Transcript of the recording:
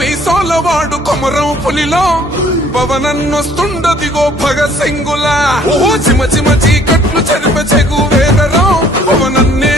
వీసోలవాడు కొమరం పులిలో పవనన్నొస్తుండదిగో భగత్ సింగులా ఓ చిమ చిమ చీకట్లు చెరిప చెగు వేదరం పవనన్నే